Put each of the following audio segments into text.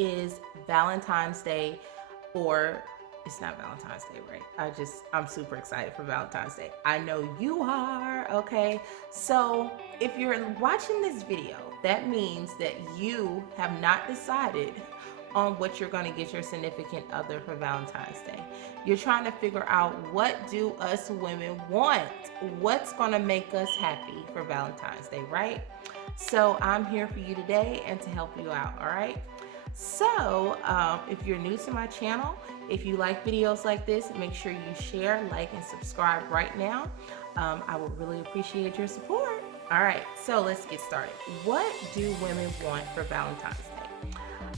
is Valentine's Day, or it's not Valentine's Day, right? I'm super excited for Valentine's Day. I know you are, okay? So if you're watching this video, that means that you have not decided on what you're going to get your significant other for Valentine's Day. You're trying to figure out, what do us women want? What's going to make us happy for Valentine's Day, right? So I'm here for you today and to help you out, all right? So if you're new to my channel, if you like videos like this, make sure you share, like, and subscribe right now. I would really appreciate your support. All right, so let's get started. What do women want for Valentine's Day?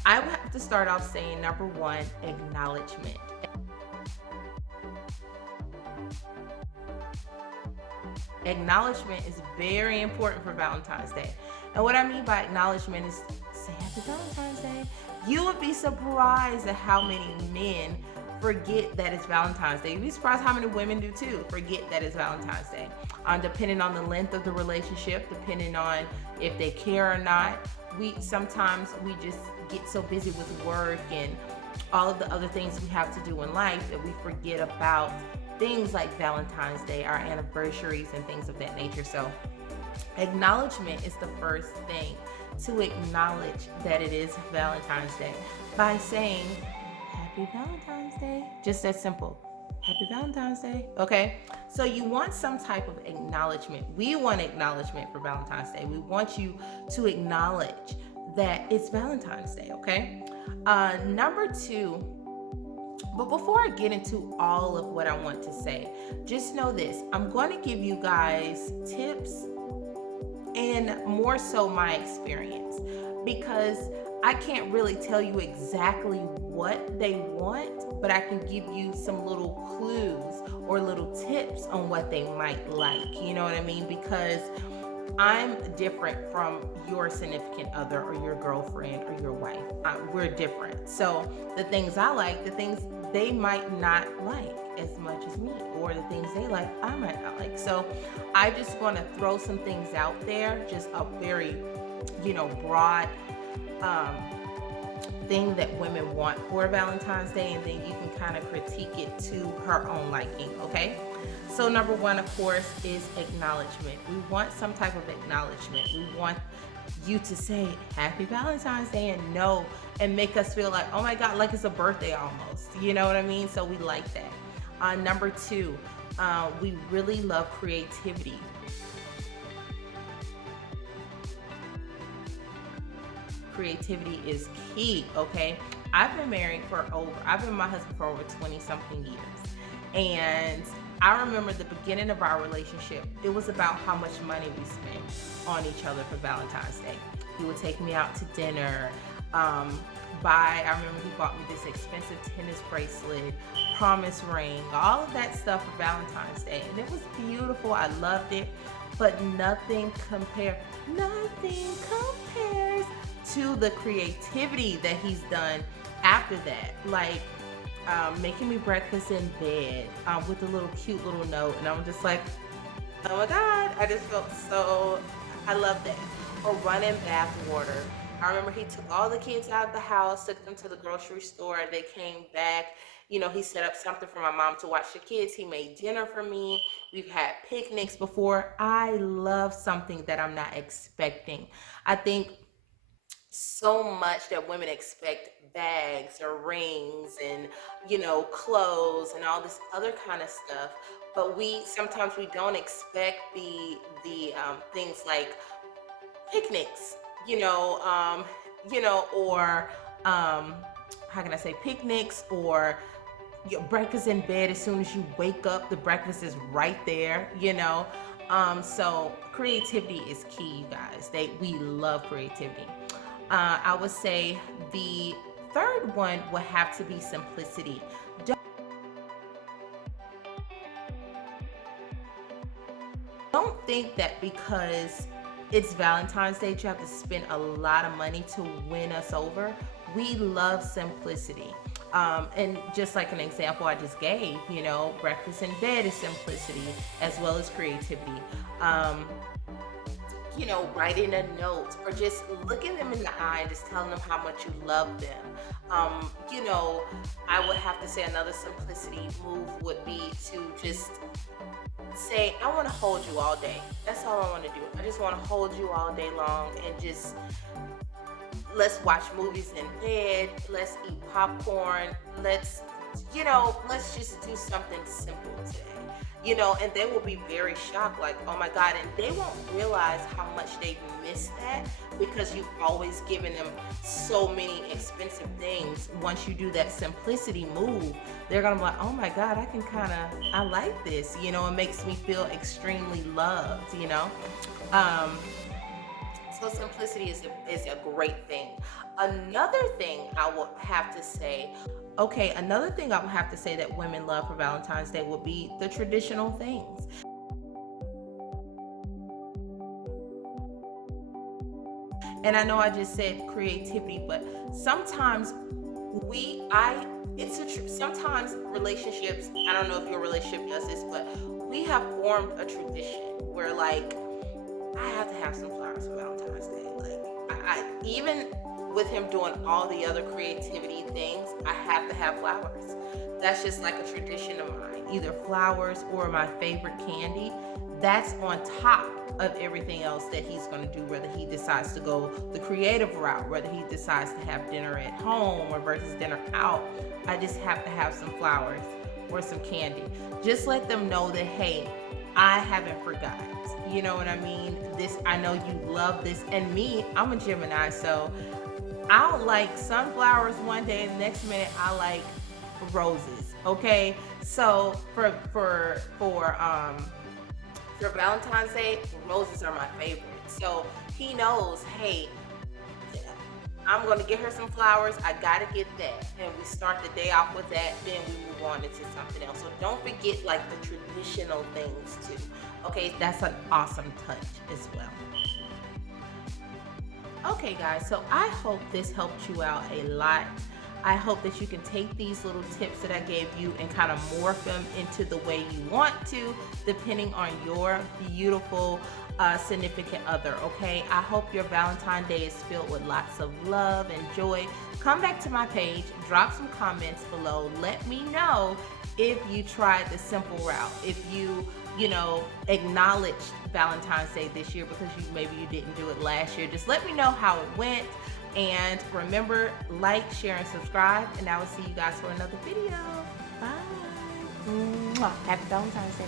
I would have to start off saying, number one, acknowledgement. Acknowledgement is very important for Valentine's Day. And what I mean by acknowledgement is, say happy Valentine's Day. You would be surprised at how many men forget that it's Valentine's Day. You'd be surprised how many women do too, forget that it's Valentine's Day. Depending on the length of the relationship, depending on if they care or not. Sometimes we just get so busy with work and all of the other things we have to do in life that we forget about things like Valentine's Day, our anniversaries, and things of that nature. So acknowledgement is the first thing, to acknowledge that it is Valentine's Day by saying happy Valentine's Day. Just that simple. Happy Valentine's Day. Okay, so you want some type of acknowledgement. We want acknowledgement for Valentine's Day. We want you to acknowledge that it's Valentine's Day. Okay, number two. But before I get into all of what I want to say, just know this. I'm going to give you guys tips and more so my experience, because I can't really tell you exactly what they want, but I can give you some little clues or little tips on what they might like. You know what I mean? Because I'm different from your significant other or your girlfriend or your wife. We're different. So the things I like, the things they might not like as much as me, or the things they like, I might not like. So I just want to throw some things out there, just a very, broad thing that women want for Valentine's Day, and then you can kind of critique it to her own liking, okay? So number one, of course, is acknowledgement. We want some type of acknowledgement. We want you to say happy Valentine's Day and make us feel like, oh my God, like it's a birthday almost. You know what I mean? So we like that. Number two, we really love creativity. Creativity is key, okay? I've been with my husband for over 20 something years. And I remember the beginning of our relationship, it was about how much money we spent on each other for Valentine's Day. He would take me out to dinner. I remember he bought me this expensive tennis bracelet, promise ring, all of that stuff for Valentine's Day. And it was beautiful. I loved it. But nothing compares to the creativity that he's done after that. Like, making me breakfast in bed with a little cute little note, and I'm just like, oh my God, I just felt I love that. Or running bath water. I remember he took all the kids out of the house, took them to the grocery store, and they came back. He set up something for my mom to watch the kids. He made dinner for me. We've had picnics before. I love something that I'm not expecting. I think so much that women expect bags or rings and clothes and all this other kind of stuff, but sometimes we don't expect the things like picnics, or how can I say, picnics, or your breakfast in bed. As soon as you wake up, the breakfast is right there. So creativity is key, you guys. We love creativity. I would say the third one would have to be simplicity. Don't think that because it's Valentine's Day you have to spend a lot of money to win us over. We love simplicity. And just like an example I just gave, breakfast in bed is simplicity as well as creativity. writing a note or just looking them in the eye and just telling them how much you love them. I would have to say another simplicity move would be to just say, I want to hold you all day. That's all I want to do. I just want to hold you all day long and just let's watch movies in bed. Let's eat popcorn. Let's just do something simple today. And they will be very shocked, like, oh my God, and they won't realize how much they miss that because you've always given them so many expensive things. Once you do that simplicity move, they're gonna be like, oh my God, I like this, it makes me feel extremely loved. So simplicity is a great thing. Another thing I will have to say, that women love for Valentine's Day would be the traditional things. And I know I just said creativity, but sometimes sometimes relationships, I don't know if your relationship does this, but we have formed a tradition where, like, I have to have some flowers for Valentine's Day. Like, I even with him doing all the other creativity things, I have to have flowers. That's just like a tradition of mine. Either flowers or my favorite candy. That's on top of everything else that he's going to do, whether he decides to go the creative route, whether he decides to have dinner at home or versus dinner out. I just have to have some flowers or some candy. Just let them know that, hey, I haven't forgot. You know what I mean? I know you love this. And me, I'm a Gemini, so I'll like sunflowers one day, and the next minute I like roses. Okay, so for Valentine's Day, roses are my favorite. So he knows, hey, I'm gonna get her some flowers. I gotta get that, and we start the day off with that. Then we move on into something else. So don't forget like the traditional things too. Okay, that's an awesome touch as well. Okay, guys, so I hope this helped you out a lot. I hope that you can take these little tips that I gave you and kind of morph them into the way you want to, depending on your beautiful significant other, okay? I hope your Valentine's Day is filled with lots of love and joy. Come back to my page, drop some comments below. Let me know if you tried the simple route, if you acknowledged Valentine's Day this year because maybe you didn't do it last year. Just let me know how it went. And remember, like, share, and subscribe. And I will see you guys for another video. Bye. Happy Valentine's Day.